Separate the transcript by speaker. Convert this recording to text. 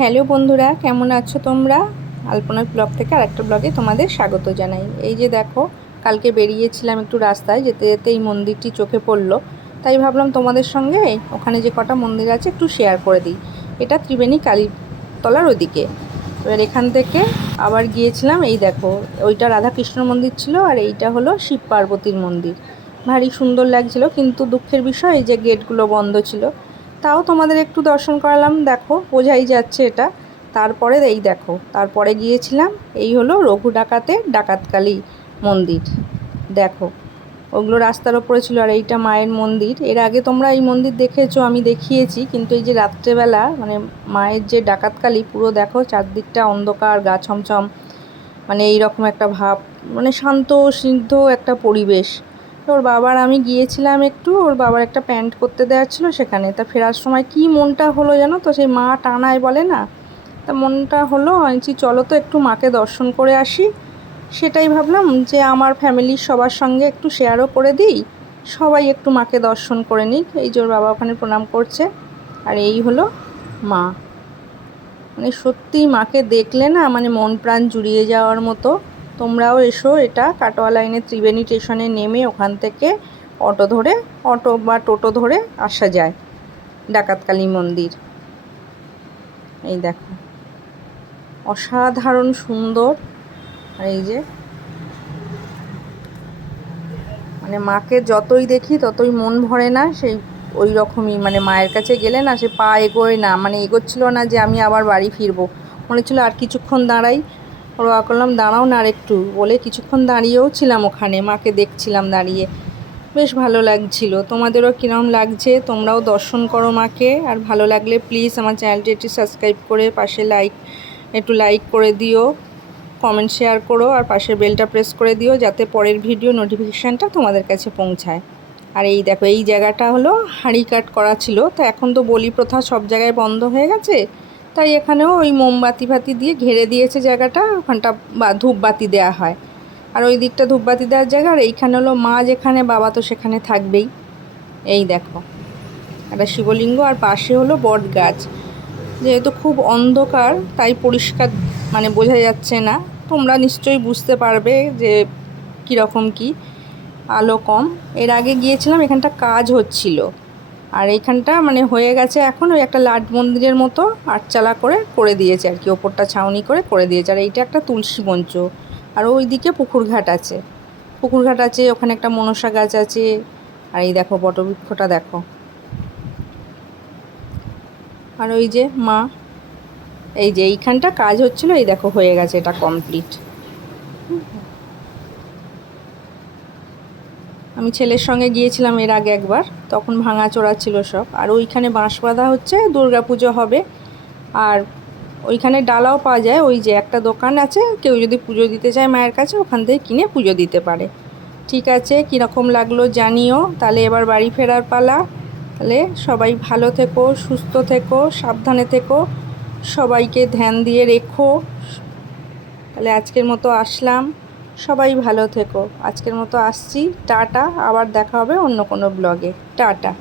Speaker 1: Hello বন্ধুরা, কেমন আছো তোমরা? আলপনার ব্লগ থেকে আরেকটা ব্লগে তোমাদের স্বাগত জানাই। এই যে দেখো, কালকে বেরিয়েছিলাম একটু রাস্তায়, যেতে যেতে এই মন্দিরটি চোখে পড়ল। তাই ভাবলাম তোমাদের সঙ্গে ওখানে যে কটা মন্দির আছে একটু শেয়ার করে দিই। এটা ত্রিবেণী কালীতলার ওদিকে। এবার এখান থেকে আবার গিয়েছিলাম, এই দেখো, ওইটা রাধাকৃষ্ণ মন্দির ছিল আর এইটা হলো শিব পার্বতীর মন্দির। ভারী সুন্দর লাগছিল, কিন্তু দুঃখের বিষয় এই যে গেটগুলো বন্ধ ছিল। তাও তোমাদের একটু দর্শন করালাম, দেখো, বোঝাই যাচ্ছে এটা। তারপরে এই দেখো, তারপরে গিয়েছিলাম, এই হলো রঘু ডাকাতের ডাকাতকালী মন্দির। দেখো, ওগুলো রাস্তার ওপরে ছিল আর এইটা মায়ের মন্দির। এর আগে তোমরা এই মন্দির দেখেছ, আমি দেখিয়েছি, কিন্তু এই যে রাত্রেবেলা মানে মায়ের যে ডাকাতকালী, পুরো দেখো, চারদিকটা অন্ধকার, গা ছমছম মানে এই রকম একটা ভাব মানে শান্ত সিদ্ধ একটা পরিবেশ। ওর বাবার আমি গিয়েছিলাম একটু, ওর বাবার একটা প্যান্ট করতে দেওয়ার ছিল সেখানে। তা ফেরার সময় কি মনটা হলো জানো তো? সেই মা টানায় বলে না? তা মনটা হলো আনছি চলো তো একটু মাকে দর্শন করে আসি। সেটাই ভাবলাম যে আমার ফ্যামিলির সবার সঙ্গে একটু শেয়ারও করে দিই, সবাই একটু মাকে দর্শন করে নিক। এই যে ওর বাবা ওখানে প্রণাম করছে, আর এই হলো মা। মানে সত্যি মাকে দেখলে না মানে মন প্রাণ জুড়িয়ে যাওয়ার মতো। তোমরাও এসো এটা কাটোয়া লাইনে ত্রিবেণী স্টেশনে নেমে ওখান থেকে অটো ধরে, অটো বা টোটো ধরে আসা যায় ডাকাতকালী মন্দির। এই দেখো। অসাধারণ সুন্দর। আর এই যে মানে মাকে যতই দেখি ততই মন ভরে না, সেই ওই রকমই মানে মায়ের কাছে গেলে না সে পা এগোয় না। মানে এগোচ্ছিল না যে আমি আবার বাড়ি ফিরবো। মনে ছিল আর কিছুক্ষণ দাঁড়াই ওর করলাম, দাঁড়াও না আর একটু বলে কিছুক্ষণ দাঁড়িয়েও ছিলাম ওখানে, মাকে দেখছিলাম দাঁড়িয়ে। বেশ ভালো লাগছিল। তোমাদেরও কীরকম লাগছে? তোমরাও দর্শন করো মাকে। আর ভালো লাগলে প্লিজ আমার চ্যানেলটি একটু সাবস্ক্রাইব করে পাশে লাইক একটু লাইক করে দিও কমেন্ট শেয়ার করো, আর পাশে বেলটা প্রেস করে দিও, যাতে পরের ভিডিও নোটিফিকেশানটা তোমাদের কাছে পৌঁছায়। আর এই দেখো, এই জায়গাটা হলো হাঁড়ি কাট করা ছিল। তো এখন তো বলি প্রথা সব জায়গায় বন্ধ হয়ে গেছে। তাই এখানেও ওই মোমবাতি ফাতি দিয়ে ঘেরে দিয়েছে জায়গাটা, ওখানটা বা ধূপবাতি দেওয়া হয়। আর ওই দিকটা ধূপবাতি দেওয়ার জায়গা, আর এইখানে হলো মা যেখানে, বাবা তো সেখানে থাকবেই। এই দেখো। একটা শিবলিঙ্গ, আর পাশে হলো বট গাছ। যেহেতু খুব অন্ধকার, তাই পরিষ্কার মানে বোঝা যাচ্ছে না। তোমরা নিশ্চয়ই বুঝতে পারবে যে কীরকম কি। আলো কম। এর আগে গিয়েছিলাম, এখানটা কাজ হচ্ছিল। আর এইখানটা মানে হয়ে গেছে এখন ওই একটা লাট মন্দিরের মতো আটচালা করে করে দিয়েছে আর কি, ওপরটা ছাউনি করে করে দিয়েছে। আর এইটা একটা তুলসী মঞ্চ। আর ওই দিকে পুকুরঘাট আছে। পুকুরঘাট আছে, ওখানে একটা মনসা গাছ আছে। আর এই দেখো বটবৃক্ষটা দেখো। আর ওই যে মা, এই যে এইখানটা কাজ হচ্ছিল, এই দেখো হয়ে গেছে এটা কমপ্লিট আমি ছেলের সঙ্গে গিয়েছিলাম এর আগে একবার, তখন ভাঙাচোরা ছিল সব। আর ওইখানে বাঁশ বাঁধা হচ্ছে, দুর্গা পুজো হবে। আর ওইখানে ডালাও পাওয়া যায়, ওই যে একটা দোকান আছে, কেউ যদি পুজো দিতে চায় মায়ের কাছে, ওখান থেকে কিনে পুজো দিতে পারে। ঠিক আছে, কীরকম লাগল জানিও। তাহলে এবার বাড়ি ফেরার পালা। তাহলে সবাই ভালো থেকো, সুস্থ থেকো, সাবধানে থেকো। সবাইকে ধ্যান দিয়ে রেখো। তাহলে আজকের মতো আসলাম। সবাই ভালো থেকো। আজকের মতো আসছি। টাটা। আবার দেখা হবে অন্য কোনো ব্লগে। টাটা।